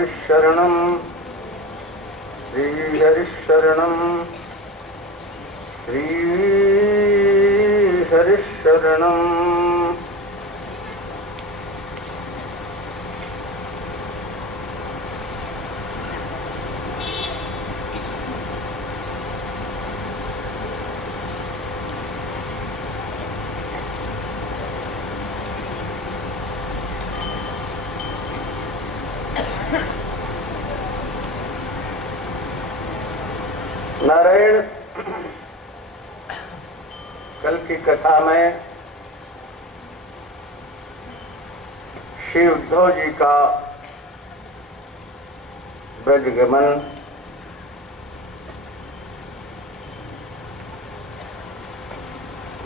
हरिशरणं श्रीहरिशरणं श्रीहरिशरणं। नारायण, कल की कथा में श्री उद्धव जी का ब्रजगमन,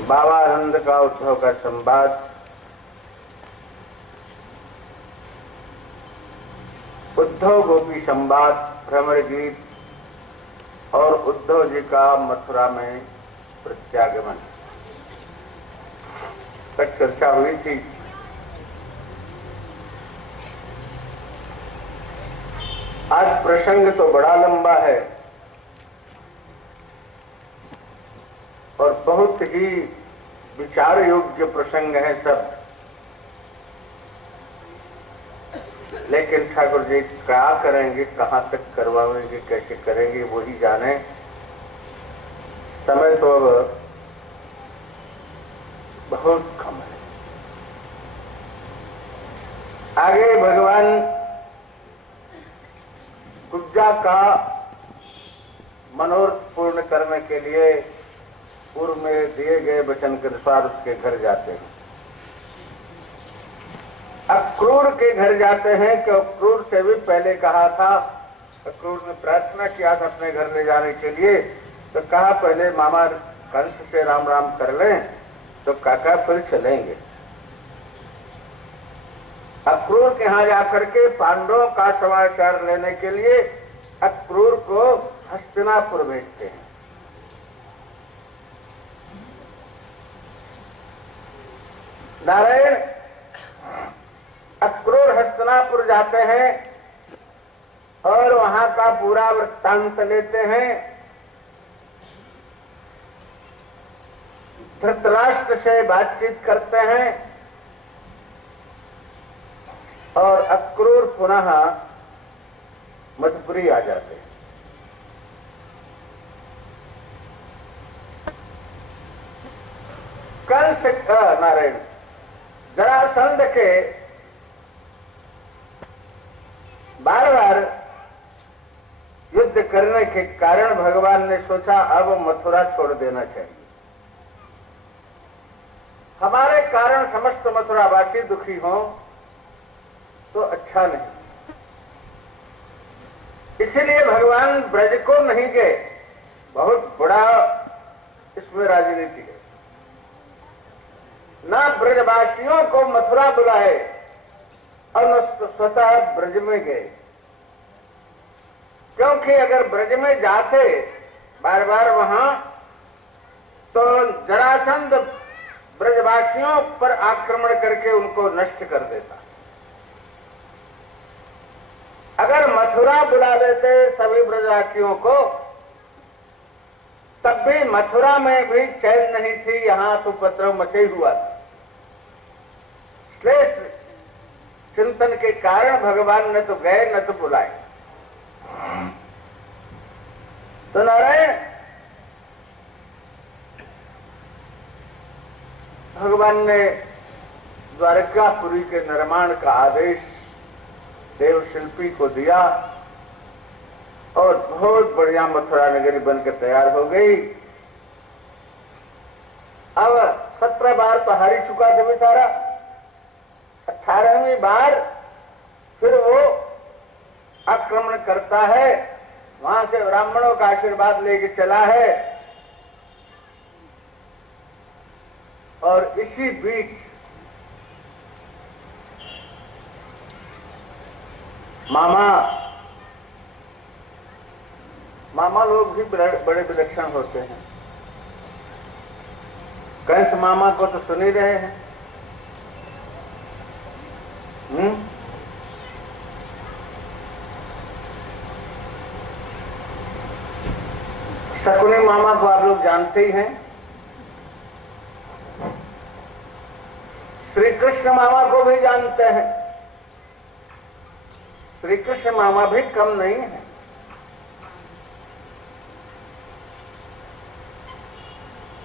बाबा आनंद का उद्धव का संवाद, उद्धव गोपी संवाद, भ्रमर गीत और उद्धव जी का मथुरा में प्रत्यागमन तक चर्चा हुई थी। आज प्रसंग तो बड़ा लंबा है और बहुत ही विचार योग्य प्रसंग है सब, लेकिन ठाकुर जी क्या करेंगे, कहाँ तक करवाएंगे, कैसे करेंगे वो ही जाने। समय तो अब बहुत कम है। आगे भगवान कुब्जा का मनोरथ पूर्ण करने के लिए पूर्व में दिए गए वचन के अनुसार उसके घर जाते हैं। अक्रूर के घर जाते हैं कि अक्रूर से भी पहले कहा था, अक्रूर ने प्रार्थना किया था अपने घर ले जाने के लिए, तो कहा पहले मामा कंस से राम राम कर लें तो काका फिर चलेंगे। अक्रूर के यहाँ जाकर के पांडवों का समाचार लेने के लिए अक्रूर को हस्तिनापुर भेजते हैं। नारायण, अक्रूर हस्तिनापुर जाते हैं और वहां का पूरा वृत्तांत लेते हैं। धृतराष्ट्र से बातचीत करते हैं और अक्रूर पुनः मधुपुरी आ जाते हैं। कंस नारायण जरासंध के बार बार युद्ध करने के कारण भगवान ने सोचा अब मथुरा छोड़ देना चाहिए। हमारे कारण समस्त मथुरावासी दुखी हों तो अच्छा नहीं, इसीलिए भगवान ब्रज को नहीं गए। बहुत बड़ा इसमें राजनीति है। ना ब्रजवासियों को मथुरा बुलाए और न स्वतः ब्रज में गए, क्योंकि अगर ब्रज में जाते बार बार वहां तो जरासंध ब्रजवासियों पर आक्रमण करके उनको नष्ट कर देता। अगर मथुरा बुला लेते सभी ब्रजवासियों को, तब भी मथुरा में भी चैन नहीं थी, यहां तो उपद्रव मचे हुआ था। श्लेष चिंतन के कारण भगवान न तो गए न तो बुलाए। तो नारायण, भगवान ने द्वारकापुरी के निर्माण का आदेश देव शिल्पी को दिया और बहुत बढ़िया मथुरा नगरी बनकर तैयार हो गई। अब 17 बार पहाड़ी चुका था बेचारा, 18वीं बार फिर वो आक्रमण करता है। वहां से ब्राह्मणों का आशीर्वाद लेके चला है और इसी बीच मामा लोग भी बड़े विलक्षण होते हैं। कंस मामा को तो सुन ही रहे हैं। शकुनी मामा को आप लोग जानते ही हैं। श्री कृष्ण मामा को भी जानते हैं। श्री कृष्ण मामा भी कम नहीं है।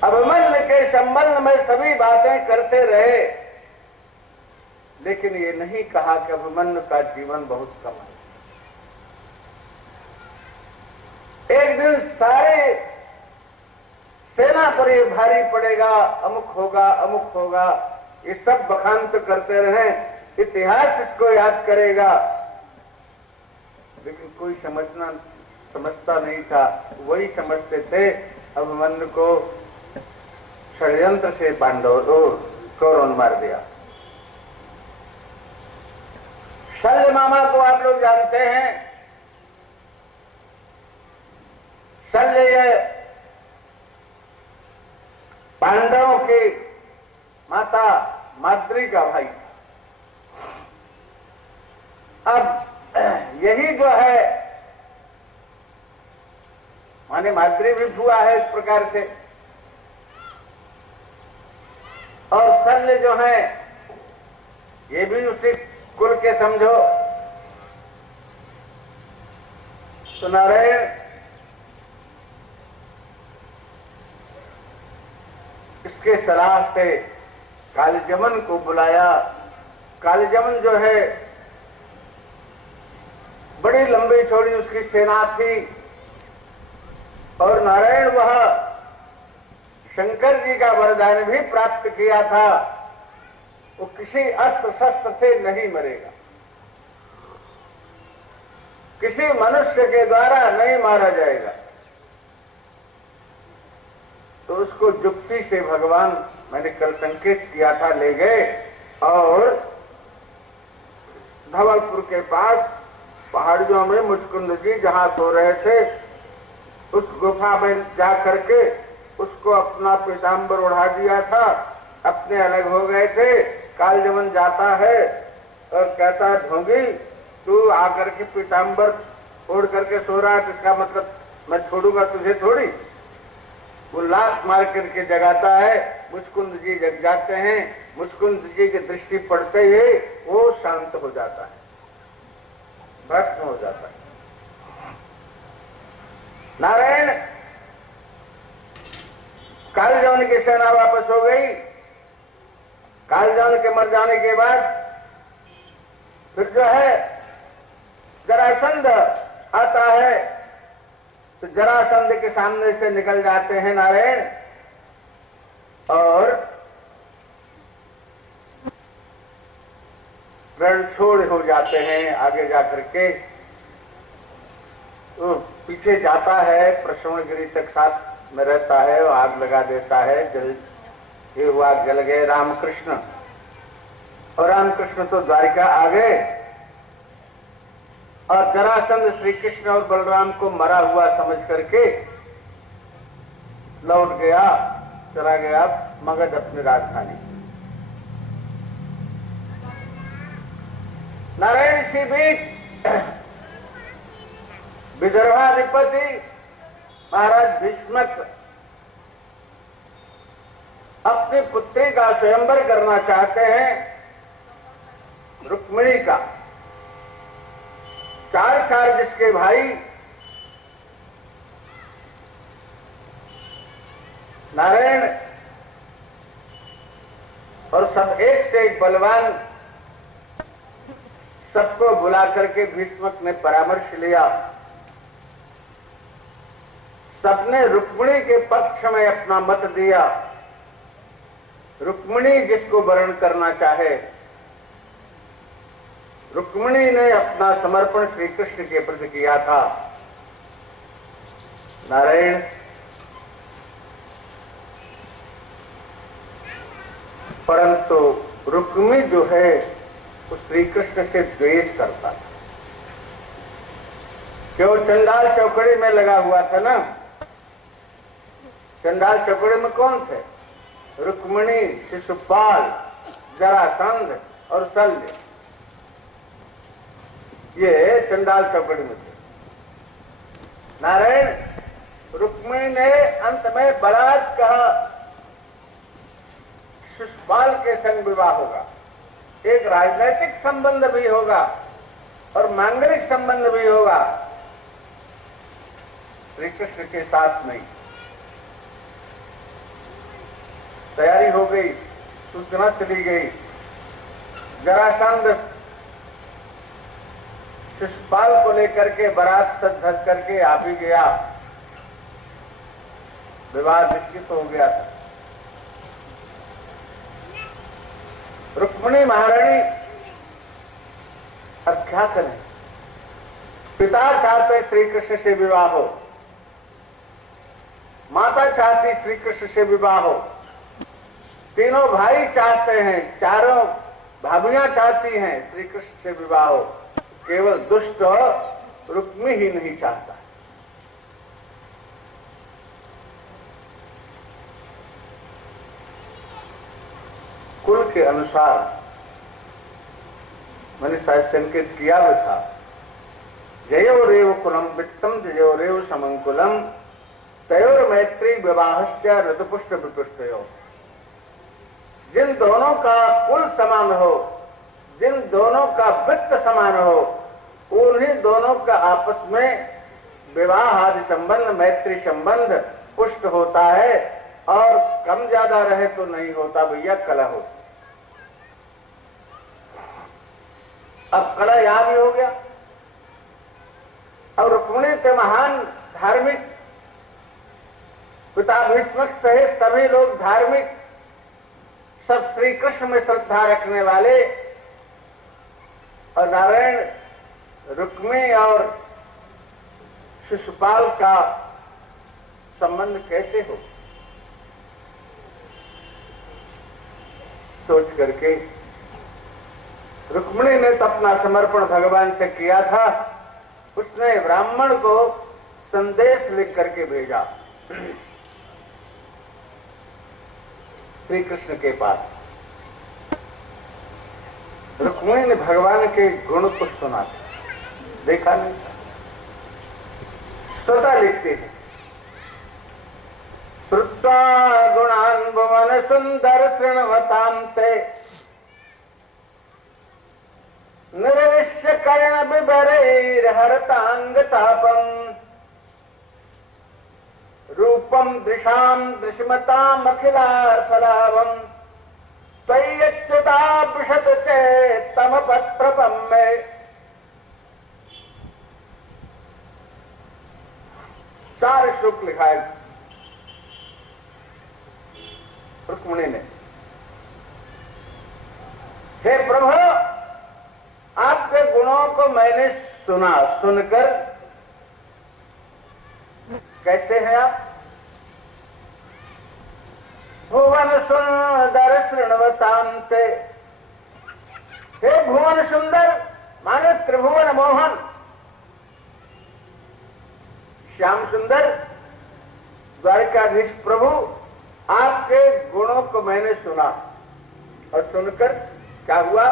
अभिमन्यु के संबंध में सभी बातें करते रहे, लेकिन ये नहीं कहा कि अभिमन्यु का जीवन बहुत कम है। एक दिन सारे सेना पर ये भारी पड़ेगा, अमुक होगा अमुक होगा, ये सब बखान तो करते रहे, इतिहास इसको याद करेगा, लेकिन कोई समझता नहीं था। वही समझते थे अभिमन्यु को षड्यंत्र से पांडव कौरवों ने मार दिया। शल्य मामा को आप लोग जानते हैं। शल्य पांडवों की माता माद्री का भाई था। अब यही जो है, माने माद्री भी हुआ है एक प्रकार से, और शल्य जो है ये भी उसी कुल के समझो। तो नारायण इसके सलाह से कालीजमन को बुलाया। कालीजमन जो है बड़ी लंबी चौड़ी उसकी सेना थी, और नारायण वह शंकर जी का वरदान भी प्राप्त किया था, वो किसी अस्त्र शस्त्र से नहीं मरेगा, किसी मनुष्य के द्वारा नहीं मारा जाएगा। तो उसको जुक्ति से भगवान, मैंने कल संकेत किया था, ले गए और धवलपुर के पास पहाड़ियों में मुचकुंद जी जहां सो रहे थे, उस गुफा में जा करके उसको अपना पीताम्बर उड़ा दिया था। अपने अलग हो गए थे। कालजमन जाता है और कहता, ढोंगी तू आकर के पीताम्बर ओढ़ करके सो रहा है, इसका मतलब मैं छोड़ूंगा तुझे थोड़ी। वो लात मार करके जगाता है। मुचकुंद जी जग जाते हैं। मुचकुंद जी की दृष्टि पड़ते ही वो शांत हो जाता है, भस्म हो जाता है। नारायण कालजमन की सेना वापस हो गई। कालजमन के मर जाने के बाद फिर जो है जरासंध आता है, तो जरासंध के सामने से निकल जाते हैं नारायण, और रणछोड़ हो जाते हैं। आगे जाकर के तो पीछे जाता है, प्रश्नगिरी तक साथ में रहता है, और आग लगा देता है। जल ये हुआ, जल गए रामकृष्ण, और रामकृष्ण तो द्वारिका आ गए, और जरासंध श्री कृष्ण और बलराम को मरा हुआ समझ करके लौट गया, चला गया मगध अपनी राजधानी। नारायण इसी बीच विदर्भाधिपति महाराज भीष्मक अपनी पुत्री का स्वयंवर करना चाहते हैं, रुक्मिणी का। चार जिसके भाई नारायण, और सब एक से एक बलवान, सबको बुला करके भीष्मक ने परामर्श लिया। सबने रुक्मिणी के पक्ष में अपना मत दिया। रुक्मिणी जिसको वर्ण करना चाहे, रुक्मिणी ने अपना समर्पण श्री कृष्ण के प्रति किया था। नारायण परंतु रुक्मिणी जो है वो श्री कृष्ण से द्वेष करता था। क्यों? चंडाल चौकड़ी में लगा हुआ था ना। चंडाल चौकड़ी में कौन थे? रुक्मिणी, शिशुपाल, जरासंध और शल्य, ये चंडाल चौकड़ी में थे। नारायण रुक्मिणी ने अंत में बलात् कहा, शिशुपाल के संग विवाह होगा, एक राजनैतिक संबंध भी होगा और मांगलिक संबंध भी होगा, श्री कृष्ण के साथ नहीं। तैयारी हो गई, सूचना चली गई, जरासंध शिशुपाल को लेकर के बारात सज धज करके आ भी गया, विवाह निश्चित हो गया था। रुक्मिणी महारानी अब क्या करें? पिता चाहते श्री कृष्ण से विवाह हो, माता चाहती श्री कृष्ण से विवाह हो, तीनों भाई चाहते हैं, चारों भाभियां चाहती हैं श्री कृष्ण से विवाह हो, केवल दुष्ट रुक्मी ही नहीं चाहता। कुल के अनुसार मैंने शायद संकेत किया भी था, जयोरेव कुलम वित्तम जयोरेव समंकुलम तयोर मैत्री विवाहश्च ऋतुपुष्ट विपुष्टयो। जिन दोनों का कुल समान हो, जिन दोनों का वित्त समान हो, उन्हीं दोनों का आपस में विवाह आदि संबंध, मैत्री संबंध पुष्ट होता है, और कम ज्यादा रहे तो नहीं होता भैया, कलह होती। अब कलह यहां भी हो गया। और रुक्मिणी के महान धार्मिक पिता भीष्मक सहित सभी लोग धार्मिक, सब श्री कृष्ण में श्रद्धा रखने वाले, और नारायण रुक्मिणी और शिशुपाल का संबंध कैसे हो, सोच करके रुक्मिणी ने तो अपना समर्पण भगवान से किया था। उसने ब्राह्मण को संदेश लिख करके भेजा श्री कृष्ण के पास। रुक्मिणी ने भगवान के गुण को सुना था, देखा नहीं था, स्वतः लिखते हैं, श्रुत्वा गुणान् भुवन सुंदर शृण्वतां ते निर्विश्य कर्ण बिभरैर्हरतांगतापम् रूपम दृशाम दृश्मताम अखिलार्थलाभम् त्वय्यच्युताभृशत चेत्तम पत्रपम् मे। 4 श्लोक लिखा है रुक्मिणी ने। हे प्रभु, आपके गुणों को मैंने सुना, सुनकर कैसे हैं आप? भुवन सुंदर शृण्वतां ते, हे भुवन सुंदर माने त्रिभुवन मोहन, श्याम सुंदर द्वारकाधीश प्रभु, आपके गुणों को मैंने सुना, और सुनकर क्या हुआ?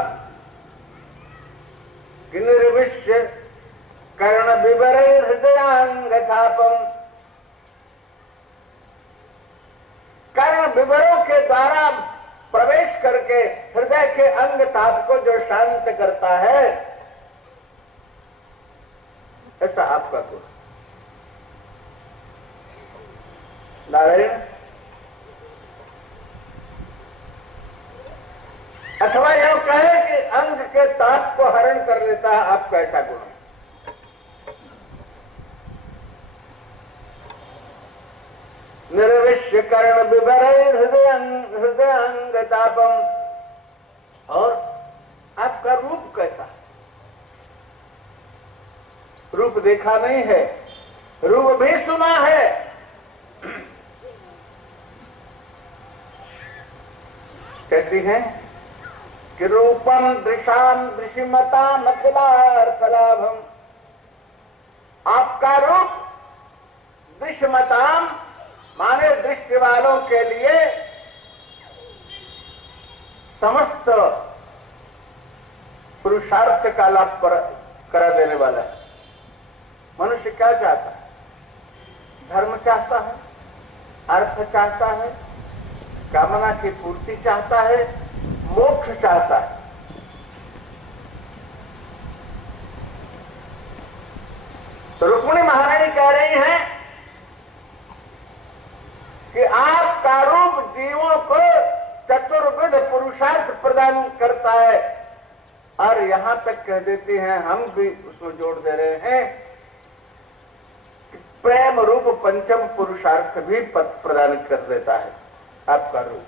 निर्विश्य कर्ण बिभरैर्हृदयाङ्गतापम्, कर्ण विवरों के द्वारा प्रवेश करके हृदय के अंग ताप को जो शांत करता है, ऐसा आपका गुण। नारायण, अथवा यह कहे कि अंग के ताप को हरण कर लेता है, आपका ऐसा गुण है। निर्विश्य कर्ण बिभरैर्हृदयाङ्गतापम्, और आपका रूप कैसा? रूप देखा नहीं है, रूप भी सुना है। कहती हैं कि रूपम दृशाम दृशिमताम अखिलार्थलाभम्, आपका रूप दृश्यमताम माने दृष्टि वालों के लिए समस्त पुरुषार्थ का लाभ करा देने वाला है। मनुष्य क्या चाहता है? धर्म चाहता है, अर्थ चाहता है, कामना की पूर्ति चाहता है, मोक्ष चाहता है। तो रुक्मिणी महारानी कह रही हैं कि आपका रूप जीवों को चतुर्विध पुरुषार्थ प्रदान करता है, और यहां तक कह देती हैं, हम भी उसमें जोड़ दे रहे हैं कि प्रेम रूप पंचम पुरुषार्थ भी पद प्रदान कर देता है आपका रूप।